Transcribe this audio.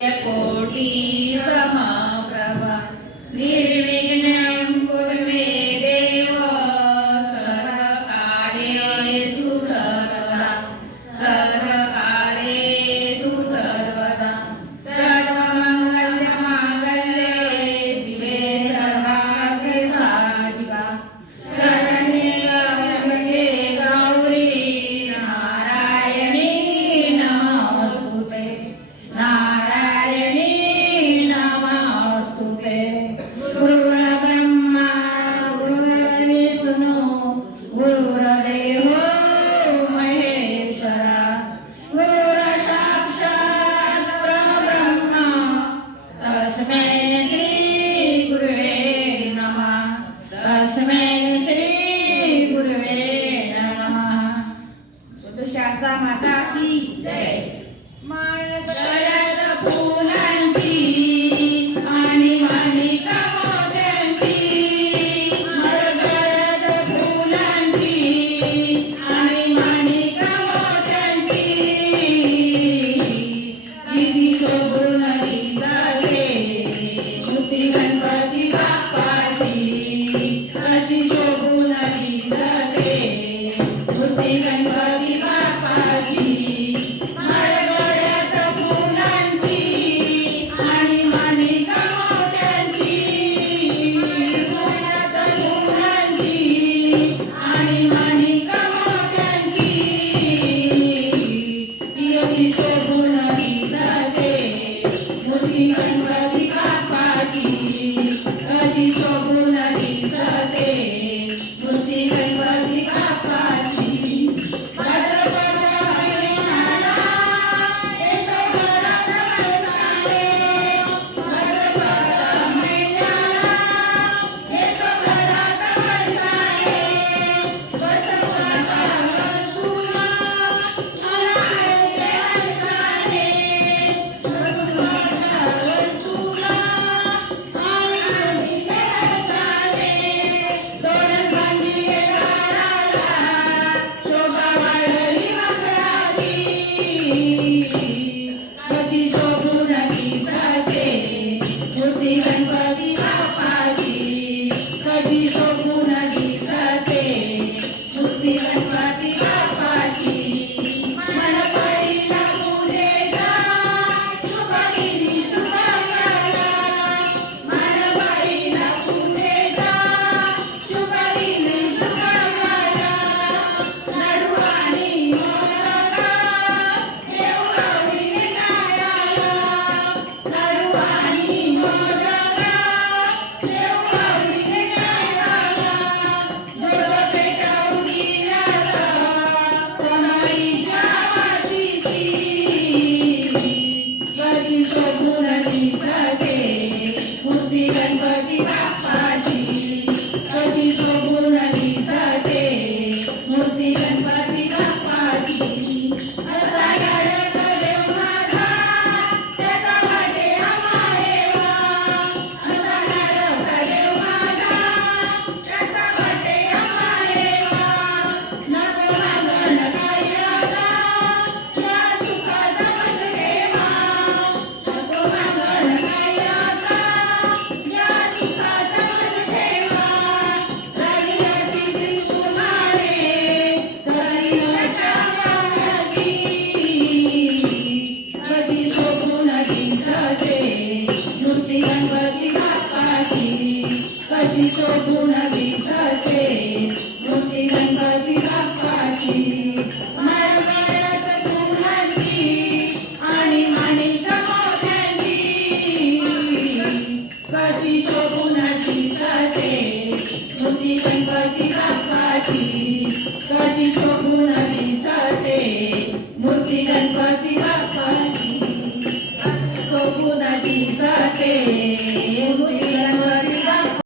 कोटि समप्रभा निर्विघ्नं कुरु मे देव सर्वकार्येषु सर्वदा सर्वमङ्गलमाङ्गल्ये शिवे सर्वार्थसाधिका शरण्ये त्र्यम्बके गौरी नारायणी नमोस्तुते नारायणी नमोस्तुते गुरुर्ब्रह्मा गुरुर्विष्णु गुरुर्देवो महेश्वरा गुरुर्साक्षात् परब्रह्म तस्मै श्री गुरुवे नमः तस्मै श्री गुरुवे नमः शारदा माता की जय गळ्यात फुलांची आणि माणिका मोत्यांची गळ्यात फुलांची आणि माणिका मोत्यांची किती शोभून दिसते मूर्ती गणपती बाप्पाची कशी शोभून दिसते मूर्ती गणपती बाप्पाची गणपती बाप्पाची कशी शोभून दिसते मूर्ती गणपती बाप्पाची कशी शोभून दिसते मूर्ती गणपती बाप्पाची कशी शोभून दिसते मूर्ती गणपती बाप्पाची मन पहिला पूजेचा शुभ दिनी शुभ वेळा मन पहिला पूजेचा शुभ दिनी शुभ वेळा लाडू आणि मोदक शोभून दिसते मूर्ती गणपती बाप्पाची कशी शोभून दिसते मूर्ती गणपती बाप्पाची असा लाडक देव माझा त्याचा वाटे आम्हालेवा असा लाडक देव माझा त्याचा वाटे आम्हालेवा नको मागण काही आता या सुखाचा बस ठेवा नको मागण काही आता या सुखाचा बस ठेवा करियाची त्रिशूलाने करियाच्या पायाची कशी शोभून दिसते मूर्ती गणपती बाप्पा